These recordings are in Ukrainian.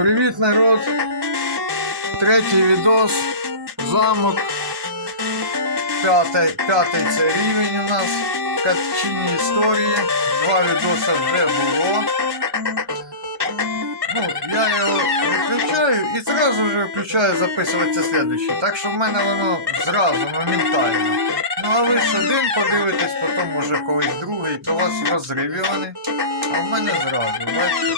Привіт, народ! Третій відос. Замок. П'ятий, п'ятий це рівень у нас. Катчині історії. Два відоси вже було. Ну, я його виключаю і зразу вже включаю записуватися слідуючий. Так що в мене воно зразу, моментально. Ну а ви ж один подивитесь, потім може колись другий, то вас в розриві вони. А в мене зразу, бачите?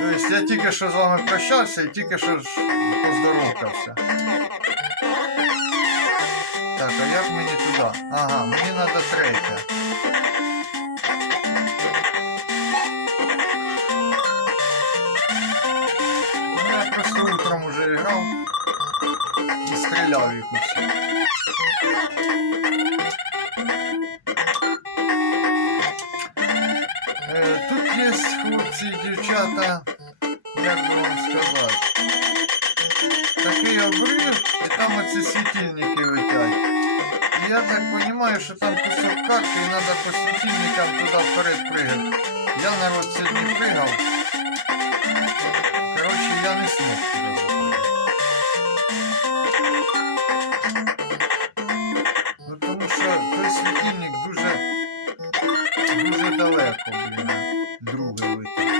Тобто я тільки що з вами прощався і тільки що ж поздоровкався. Так, а як мені туди? Ага, мені треба третє. Ну, я просто утром уже грав і стріляв їх усіх. Е, Тут є хлопці і дівчата, як би вам сказати, такий обрив, і там оці світильники летять. Я так розумію, що там кусок карти і треба по світильникам туди вперед пригати. Я народ сьогодні пригав. Блін, другий летить.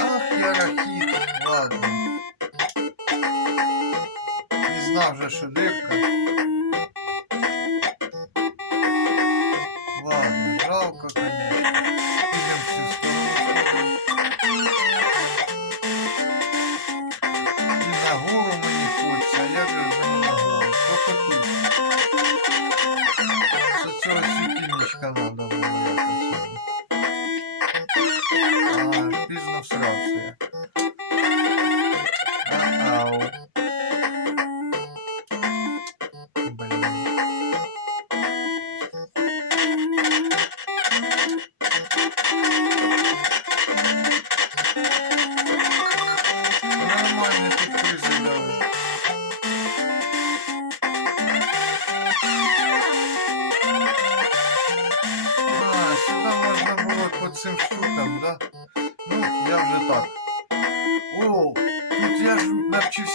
Ах, я рахіт, ладно. Не знав же, що дирка.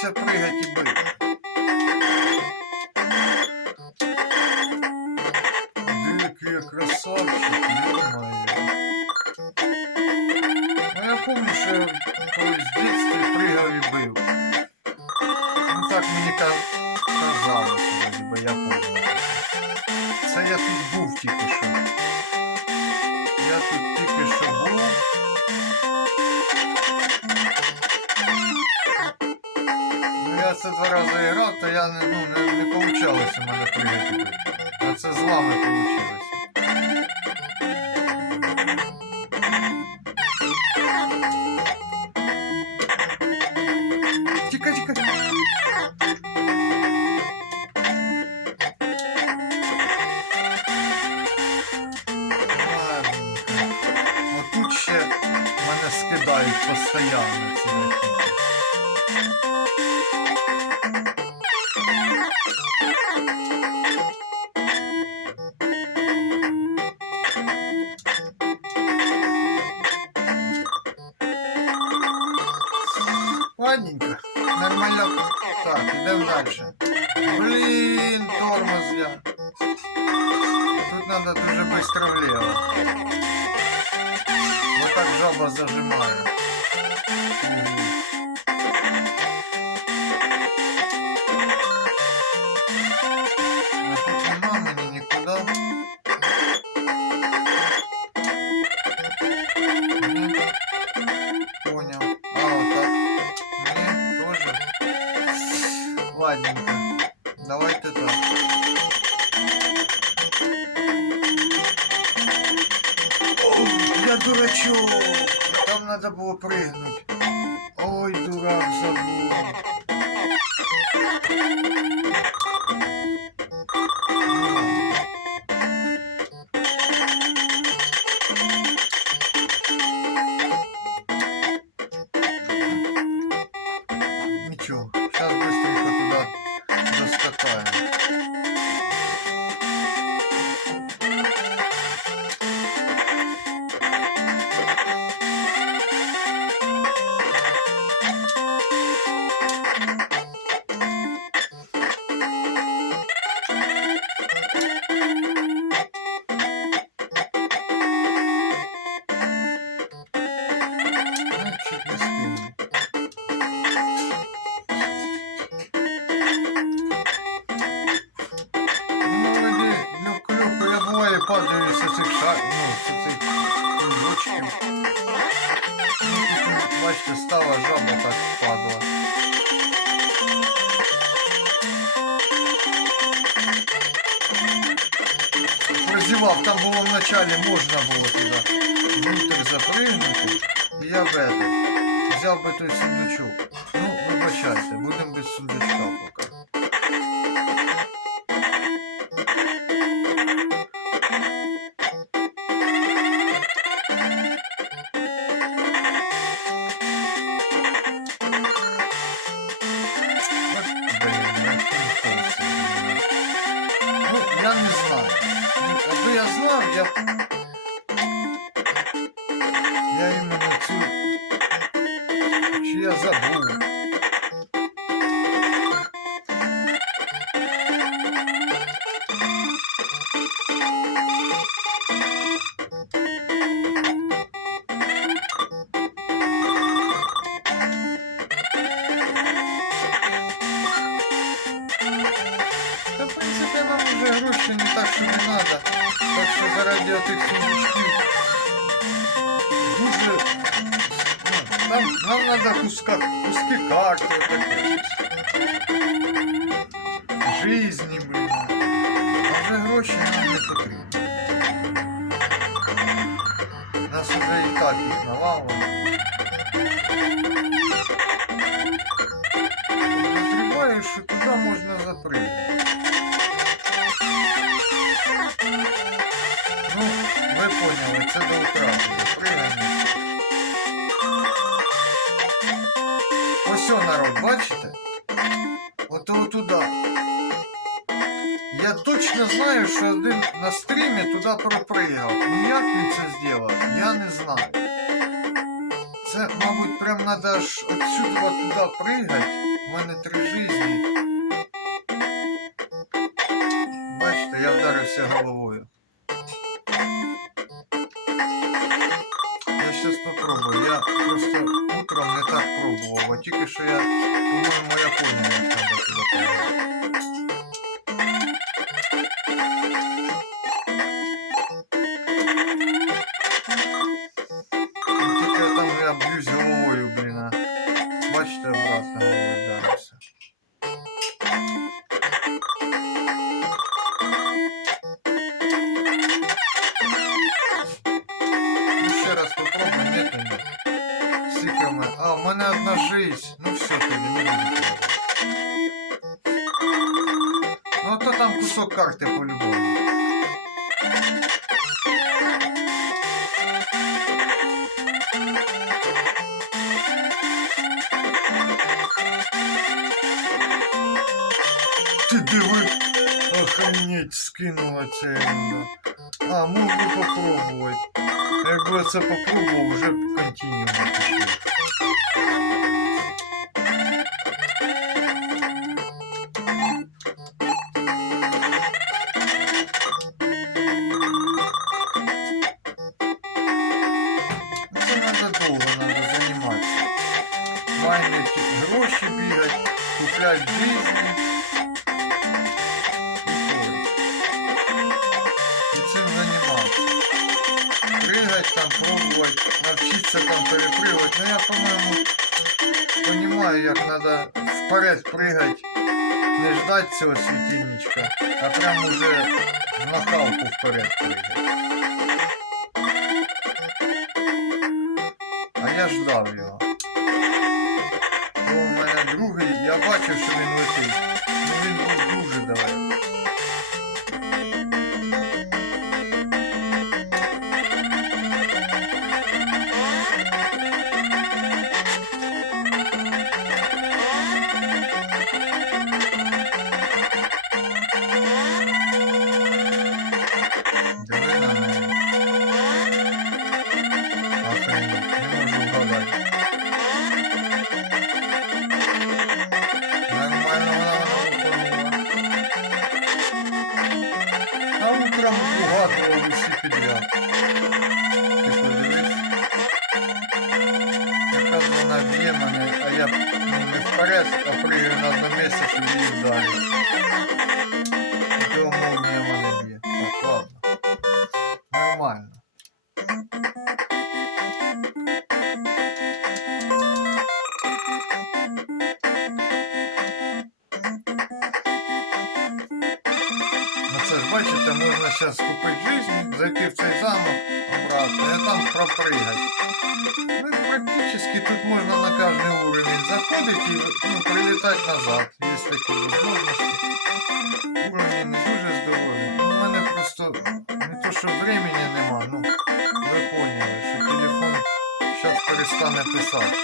Навчився прыгать и бити. Дикий я красавчик, ё-моё. Ну я помню, что я в мене. А це з вами получилося. Идем же. Блин, тормоз я. Тут надо дуже быстро влево. Вот так жаба зажимаю. я дурачок. Там надо было прыгнуть. Ой, дурак, забыл. позбавився цих шар, ну, цих кружочків. Бачите, стала жаба так падала. Прозівав, там було вначалі можна було туди внутрь запригнути. Я б это, взяв би той сундучок. Ну, вибачайте, будемо без сундучка поки. Чи я забув? Нам, нам треба куска, куски щось. Жизні, блін. А вже гроші нам не потрібні. Нас уже і так їх навало. Підозріваю, що туди можна запригнути. Ну, ви поняли, це до утра буде бачите? Ото туди. Я точно знаю, що один на стрімі туди пропригав. Ну як він це зробив, я не знаю. Це, мабуть, прям треба аж отсюди туди пригати. У мене три жизни. Бачите, я вдарився головою. Я сейчас попробую. Я просто утром не так пробував, а тільки що я, по-моєму, я понял, як треба туди пригати. Ну, Тільки там я б'юсь головою, блін. а. Бачите, обратно головою вдарився. Мене? Одна жизнь. Ну все, тоді не. Ну, то там кусок карти по-любому. Ти диви, охренеть, скинула ерунда. А, би попробувати. Якби я це попробував, вже б континуум гроші бігать, куплять жизни. І цим займатися. Там, пробовать, навчиться там перепрыгивать. Ну я, по-моему, понимаю, як треба вперед прыгать, не ждать цього світильничка, а прямо вже в нахалку вперед прыгать. А я ждав його. Бо у мене другий, я бачив, що він летить. Ну він був дуже далеко. а я не в порядке, а прию на місяць і її далі. Де умовлення мене б'є. Так, ладно. Нормально. Ну, Це ж бачите, можна сейчас купити жизнь, зайти в цей замок обратно і там пропрыгать. Ну, і практично тут можна на кожний уровень заходити і ну, прилітати назад, є такі можливості. Уровні не дуже здорові. Ну, у мене просто не то, що времени нема, ну ви поняли, що телефон зараз перестане писати.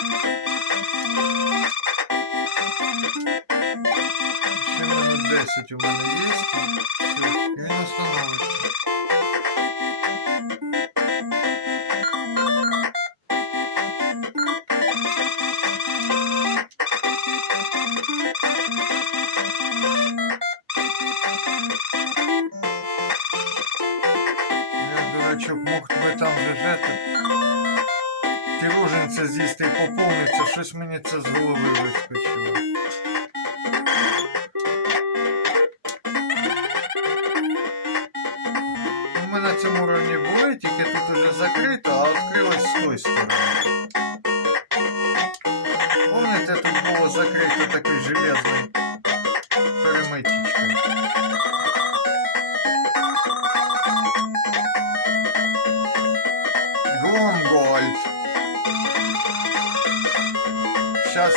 Ще минут 10 у є. Все, і він остановиться. Піроженця з'їсти і поповниться, щось мені це з голови вискочило. Ну, Ми на цьому рівні були, тільки тут уже закрито, а відкрилось з тої сторони. Помните, тут було закрито такий железний перемичечкою.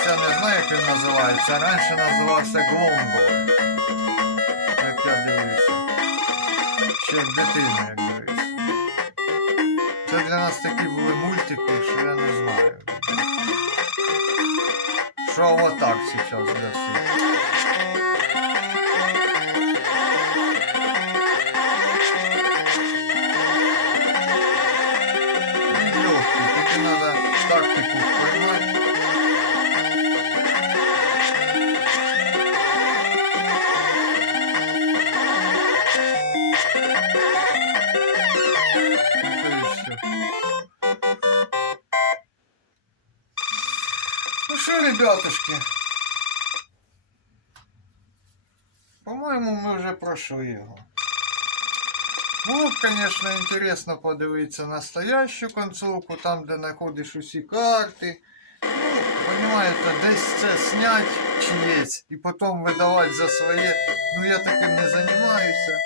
Зараз я не знаю, як він називається. Раніше називався Гломбо. Як я дивився. Ще як дитина, як дивився. Це для нас такі були мультики, що я не знаю. Що отак зараз для всіх. Ребятушки? По-моєму, ми вже пройшли його. Було б, звісно, інтересно подивитися настоящу концовку, там, де знаходиш усі карти. Ну, понимаєте, десь це снять чиєсь і потім видавати за своє. Ну я таким не займаюся.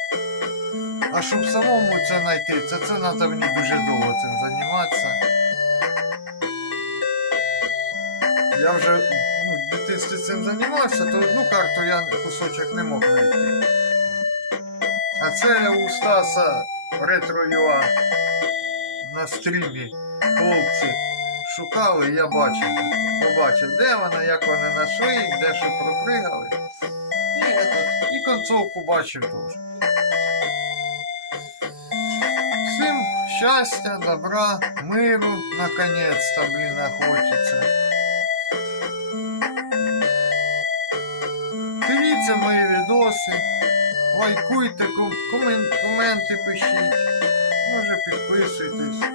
А щоб самому це знайти, це, це треба мені дуже довго цим займатися. Я вже ну, в дитинстві цим займався, то одну карту я кусочок не мог знайти. А це у Стаса Ретро UA на стрімі хлопці шукали, я бачив, побачив, де вона, як вони знайшли, де що пропригали. І, і концовку бачив теж. Всім щастя, добра, миру, наконец-то, блін, хочеться. Дивіться мої відоси, лайкуйте, комен- коменти пишіть, може підписуйтесь.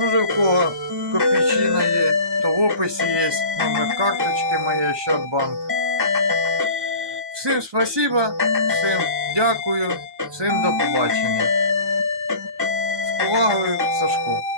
Може в кого копійчина є, то в описі є номер карточки моєї Щадбанк. Всім спасибо, всім дякую, всім до побачення. З повагою, Сашко.